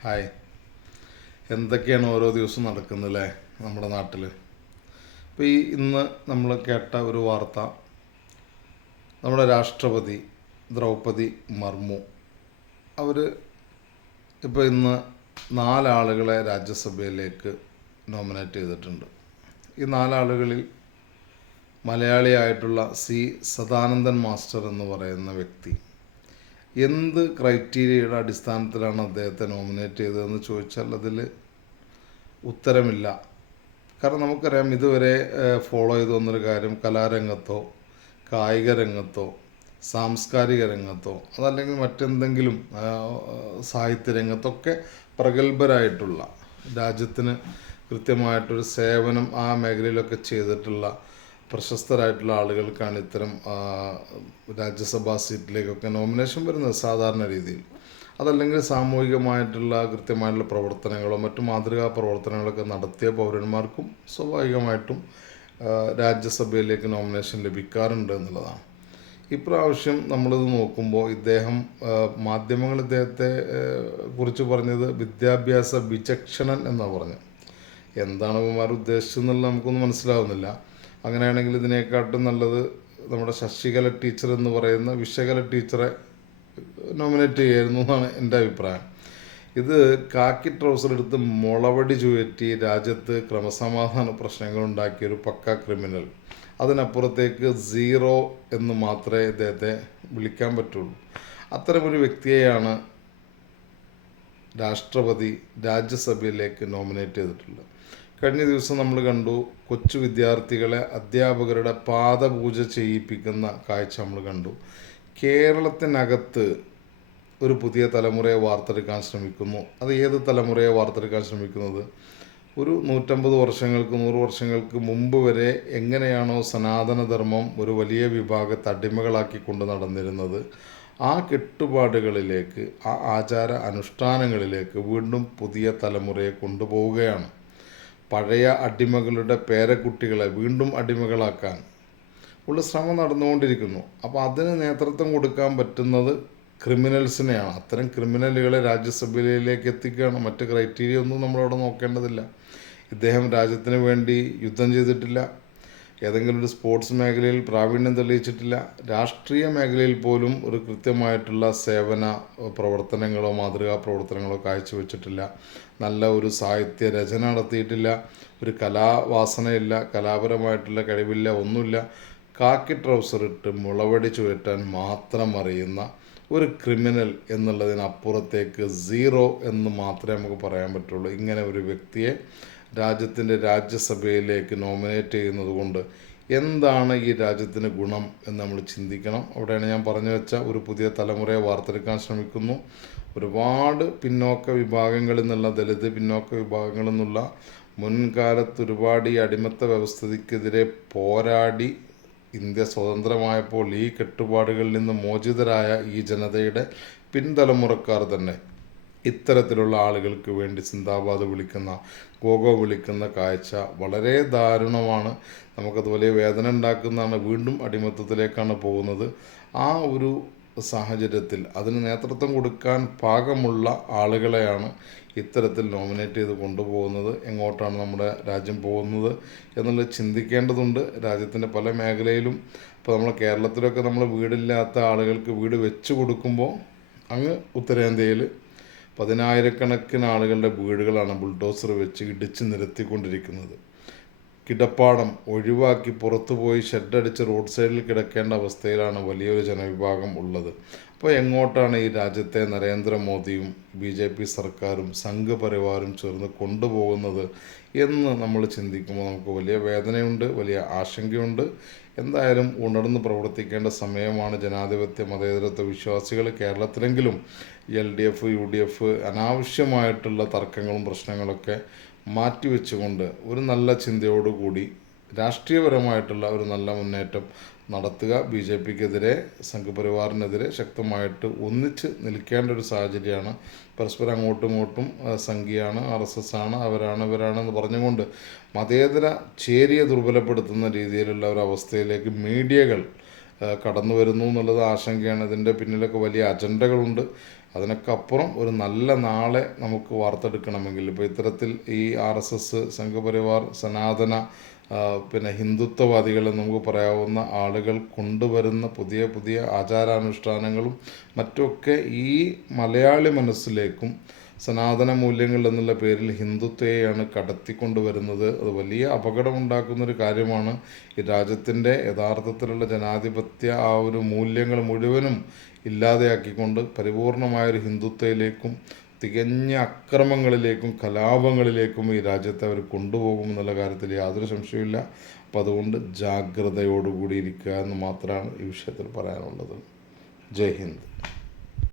Hi. എന്തൊക്കെയാണ് ഓരോ ദിവസം അല്ലേ നമ്മുടെ നാട്ടിൽ ഇപ്പോൾ ഈ ഇന്ന് നമ്മൾ കേട്ട ഒരു വാർത്ത നമ്മുടെ രാഷ്ട്രപതി ദ്രൗപതി മർമു അവർ ഇപ്പോൾ ഇന്ന് നാലാളുകളെ രാജ്യസഭയിലേക്ക് നോമിനേറ്റ് ചെയ്തിട്ടുണ്ട്. ഈ നാലാളുകളിൽ മലയാളിയായിട്ടുള്ള സി സദാനന്ദൻ മാസ്റ്റർ എന്ന് പറയുന്ന വ്യക്തി എന്ത് ക്രൈറ്റീരിയയുടെ അടിസ്ഥാനത്തിലാണ് അദ്ദേഹത്തെ നോമിനേറ്റ് ചെയ്തതെന്ന് ചോദിച്ചാൽ അതിൽ ഉത്തരമില്ല. കാരണം നമുക്കറിയാം ഇതുവരെ ഫോളോ ചെയ്തു വന്നൊരു കാര്യം കലാരംഗത്തോ കായിക രംഗത്തോ സാംസ്കാരിക രംഗത്തോ അതല്ലെങ്കിൽ മറ്റെന്തെങ്കിലും സാഹിത്യ രംഗത്തൊക്കെ പ്രഗത്ഭരായിട്ടുള്ള രാജ്യത്തിന് കൃത്യമായിട്ടൊരു സേവനം ആ മേഖലയിലൊക്കെ ചെയ്തിട്ടുള്ള പ്രശസ്തരായിട്ടുള്ള ആളുകൾക്കാണ് ഇത്തരം രാജ്യസഭാ സീറ്റിലേക്കൊക്കെ നോമിനേഷൻ വരുന്നത് സാധാരണ രീതിയിൽ. അതല്ലെങ്കിൽ സാമൂഹികമായിട്ടുള്ള കൃത്യമായിട്ടുള്ള പ്രവർത്തനങ്ങളോ മറ്റു മാതൃകാ പ്രവർത്തനങ്ങളൊക്കെ നടത്തിയ പൗരന്മാർക്കും സ്വാഭാവികമായിട്ടും രാജ്യസഭയിലേക്ക് നോമിനേഷൻ ലഭിക്കാറുണ്ട് എന്നുള്ളതാണ്. ഇപ്രാവശ്യം നമ്മളിത് നോക്കുമ്പോൾ ഇദ്ദേഹം മാധ്യമങ്ങൾ ഇദ്ദേഹത്തെ കുറിച്ച് പറഞ്ഞത് വിദ്യാഭ്യാസ വിചക്ഷണൻ എന്നാണ് പറഞ്ഞത്. എന്താണ് കുമാർ ഉദ്ദേശിച്ചെന്നുള്ള നമുക്കൊന്നും മനസ്സിലാവുന്നില്ല. അങ്ങനെയാണെങ്കിൽ ഇതിനെക്കാട്ടും നല്ലത് നമ്മുടെ ശശികല ടീച്ചർ എന്ന് പറയുന്ന വിശകല ടീച്ചറെ നോമിനേറ്റ് ചെയ്യായിരുന്നു എന്നാണ് എന്റെ അഭിപ്രായം. ഇത് കാക്കി ട്രൗസർ എടുത്ത് മുളവടി ചുയറ്റി രാജ്യത്ത് ക്രമസമാധാന പ്രശ്നങ്ങൾ ഉണ്ടാക്കിയ ഒരു പക്ക ക്രിമിനൽ. അതിനപ്പുറത്തേക്ക് സീറോ എന്ന് മാത്രമേ ഇദ്ദേഹത്തെ വിളിക്കാൻ പറ്റുള്ളൂ. അത്തരമൊരു വ്യക്തിയെയാണ് രാഷ്ട്രപതി രാജ്യസഭയിലേക്ക് നോമിനേറ്റ് ചെയ്തിട്ടുള്ളത്. കഴിഞ്ഞ ദിവസം നമ്മൾ കണ്ടു കൊച്ചു വിദ്യാർത്ഥികളെ അധ്യാപകരുടെ പാദപൂജ ചെയ്യിപ്പിക്കുന്ന കാഴ്ച നമ്മൾ കണ്ടു. കേരളത്തിനകത്ത് ഒരു പുതിയ തലമുറയെ വാർത്തെടുക്കാൻ ശ്രമിക്കുന്നു. അത് ഏത് തലമുറയെ വാർത്തെടുക്കാൻ ശ്രമിക്കുന്നത്? ഒരു നൂറ്റമ്പത് വർഷങ്ങൾക്ക് നൂറ് വർഷങ്ങൾക്ക് മുമ്പ് വരെ എങ്ങനെയാണോ സനാതനധർമ്മം ഒരു വലിയ വിഭാഗത്തെ അടിമകളാക്കി കൊണ്ട് നടന്നിരുന്നത്? ആ കെട്ടുപാടുകളിലേക്ക് ആ ആചാര അനുഷ്ഠാനങ്ങളിലേക്ക് വീണ്ടും പുതിയ തലമുറയെ കൊണ്ടുപോവുകയാണ്. പഴയ അടിമകളുടെ പേരക്കുട്ടികളെ വീണ്ടും അടിമകളാക്കാൻ ഉള്ള ശ്രമം നടന്നുകൊണ്ടിരിക്കുന്നു. അപ്പോൾ അതിന് നേതൃത്വം കൊടുക്കാൻ പറ്റുന്നത് ക്രിമിനൽസിനെയാണ്. അത്തരം ക്രിമിനലുകളെ രാജ്യസഭയിലേക്ക് എത്തിക്കുകയാണ്. മറ്റ് ക്രൈറ്റീരിയ ഒന്നും നമ്മളവിടെ നോക്കേണ്ടതില്ല. ഇദ്ദേഹം രാജ്യത്തിന് വേണ്ടി യുദ്ധം ചെയ്തിട്ടില്ല. ഏതെങ്കിലും ഒരു സ്പോർട്സ് മേഖലയിൽ പ്രാവീണ്യം തെളിയിച്ചിട്ടില്ല. രാഷ്ട്രീയ മേഖലയിൽ പോലും ഒരു കൃത്യമായിട്ടുള്ള സേവന പ്രവർത്തനങ്ങളോ മാതൃകാ പ്രവർത്തനങ്ങളോ കാഴ്ചവെച്ചിട്ടില്ല. നല്ല ഒരു സാഹിത്യ രചന നടത്തിയിട്ടില്ല. ഒരു കലാവാസനയില്ല കലാപരമായിട്ടുള്ള കഴിവില്ല ഒന്നുമില്ല. കാക്കി ട്രൗസർ ഇട്ട് മുളവടി ചുഴറ്റാൻ മാത്രം അറിയുന്ന ഒരു ക്രിമിനൽ എന്നുള്ളതിനപ്പുറത്തേക്ക് സീറോ എന്ന് മാത്രമേ നമുക്ക് പറയാൻ പറ്റുള്ളൂ. ഇങ്ങനെ ഒരു വ്യക്തിയെ രാജ്യത്തിന്റെ രാജ്യസഭയിലേക്ക് നോമിനേറ്റ് ചെയ്യുന്നതുകൊണ്ട് എന്താണ് ഈ രാജ്യത്തിന് ഗുണം എന്ന് നമ്മൾ ചിന്തിക്കണം. അവിടെയാണ് ഞാൻ പറഞ്ഞു വെച്ച ഒരു പുതിയ തലമുറയെ വാർത്തെടുക്കാൻ ശ്രമിക്കുന്നു. ഒരുപാട് പിന്നോക്ക വിഭാഗങ്ങളിൽ നിന്നുള്ള ദലിത് പിന്നോക്ക വിഭാഗങ്ങളിൽ നിന്നുള്ള മുൻകാലത്ത് ഒരുപാട് ഈ അടിമത്ത വ്യവസ്ഥിതിക്കെതിരെ പോരാടി ഇന്ത്യ സ്വതന്ത്രമായപ്പോൾ ഈ കെട്ടുപാടുകളിൽ നിന്ന് മോചിതരായ ഈ ജനതയുടെ പിൻതലമുറക്കാർ തന്നെ ഇത്തരത്തിലുള്ള ആളുകൾക്ക് വേണ്ടി സിന്ദാബാദ് വിളിക്കുന്ന ഗോഗോ വിളിക്കുന്ന കാഴ്ച വളരെ ദാരുണമാണ്. നമുക്കത് വലിയ വേദന ഉണ്ടാക്കുന്നതാണ് വീണ്ടും അടിമത്തത്തിലേക്കാണ് പോകുന്നത്. ആ ഒരു സാഹചര്യത്തിൽ അതിന് നേതൃത്വം കൊടുക്കാൻ പാകമുള്ള ആളുകളെയാണ് ഇത്തരത്തിൽ നോമിനേറ്റ് ചെയ്ത് കൊണ്ടുപോകുന്നത്. എങ്ങോട്ടാണ് നമ്മുടെ രാജ്യം പോകുന്നത് എന്നുള്ളത് ചിന്തിക്കേണ്ടതുണ്ട്. രാജ്യത്തിന്റെ പല മേഖലയിലും ഇപ്പോൾ നമ്മൾ കേരളത്തിലൊക്കെ നമ്മൾ വീടില്ലാത്ത ആളുകൾക്ക് വീട് വെച്ച് കൊടുക്കുമ്പോൾ അങ്ങ് ഉത്തരേന്ത്യയിൽ പതിനായിരക്കണക്കിന് ആളുകളുടെ വീടുകളാണ് ബുൾഡോസർ വെച്ച് ഇടിച്ച് നിരത്തിക്കൊണ്ടിരിക്കുന്നത്. കിടപ്പാടം ഒഴിവാക്കി പുറത്തുപോയി ഷെഡടിച്ച് റോഡ് സൈഡിൽ കിടക്കേണ്ട അവസ്ഥയിലാണ് വലിയൊരു ജനവിഭാഗം ഉള്ളത്. അപ്പോൾ എങ്ങോട്ടാണ് ഈ രാജ്യത്തെ നരേന്ദ്രമോദിയും ബി ജെ പി സർക്കാരും സംഘപരിവാരും ചേർന്ന് കൊണ്ടുപോകുന്നത് എന്ന് നമ്മൾ ചിന്തിക്കുമ്പോൾ നമുക്ക് വലിയ വേദനയുണ്ട് വലിയ ആശങ്കയുണ്ട്. എന്തായാലും ഉണർന്ന് പ്രവർത്തിക്കേണ്ട സമയമാണ് ജനാധിപത്യ മതേതരത്വ വിശ്വാസികൾ കേരളത്തിലെങ്കിലും L D F U D F അനാവശ്യമായിട്ടുള്ള തർക്കങ്ങളും പ്രശ്നങ്ങളൊക്കെ മാറ്റിവെച്ചുകൊണ്ട് ഒരു നല്ല ചിന്തയോടുകൂടി രാഷ്ട്രീയപരമായിട്ടുള്ള ഒരു നല്ല മുന്നേറ്റം നടത്തുക. ബി ജെ പിക്കെതിരെ സംഘപരിവാറിനെതിരെ ശക്തമായിട്ട് ഒന്നിച്ച് നിൽക്കേണ്ട ഒരു സാഹചര്യമാണ്. പരസ്പരം അങ്ങോട്ടും ഇങ്ങോട്ടും സംഖ്യയാണ് ആർ എസ് എസ് ആണ് അവരാണ് ഇവരാണ് എന്ന് പറഞ്ഞുകൊണ്ട് മതേതര ചേരിയെ ദുർബലപ്പെടുത്തുന്ന രീതിയിലുള്ള ഒരു അവസ്ഥയിലേക്ക് മീഡിയകൾ കടന്നു വരുന്നു എന്നുള്ളത് ആശങ്കയാണ്. ഇതിന്റെ പിന്നിലൊക്കെ വലിയ അജണ്ടകളുണ്ട്. അതിനൊക്കെ അപ്പുറം ഒരു നല്ല നാളെ നമുക്ക് വാർത്തെടുക്കണമെങ്കിൽ ഇപ്പോൾ ഇത്തരത്തിൽ ഈ ആർ എസ് എസ് സംഘപരിവാർ സനാതന പിന്നെ ഹിന്ദുത്വവാദികളെ നമുക്ക് പറയാവുന്ന ആളുകൾ കൊണ്ടുവരുന്ന പുതിയ പുതിയ ആചാരാനുഷ്ഠാനങ്ങളും മറ്റുമൊക്കെ ഈ മലയാളി മനസ്സിലേക്കും സനാതന മൂല്യങ്ങൾ എന്നുള്ള പേരിൽ ഹിന്ദുത്വയെയാണ് കടത്തിക്കൊണ്ടുവരുന്നത്. അത് വലിയ അപകടമുണ്ടാക്കുന്നൊരു കാര്യമാണ്. ഈ രാജ്യത്തിന്റെ യഥാർത്ഥത്തിലുള്ള ജനാധിപത്യ ആ ഒരു മൂല്യങ്ങൾ മുഴുവനും ഇല്ലാതെയാക്കിക്കൊണ്ട് പരിപൂർണമായൊരു ഹിന്ദുത്വയിലേക്കും തികഞ്ഞ അക്രമങ്ങളിലേക്കും കലാപങ്ങളിലേക്കും ഈ രാജ്യത്തെ അവർ കൊണ്ടുപോകും എന്നുള്ള കാര്യത്തിൽ യാതൊരു സംശയമില്ല അപ്പോൾ അതുകൊണ്ട് ജാഗ്രതയോടുകൂടി ഇരിക്കുക എന്ന് മാത്രമാണ് ഈ വിഷയത്തിൽ പറയാനുള്ളത്. ജയ് ഹിന്ദ്.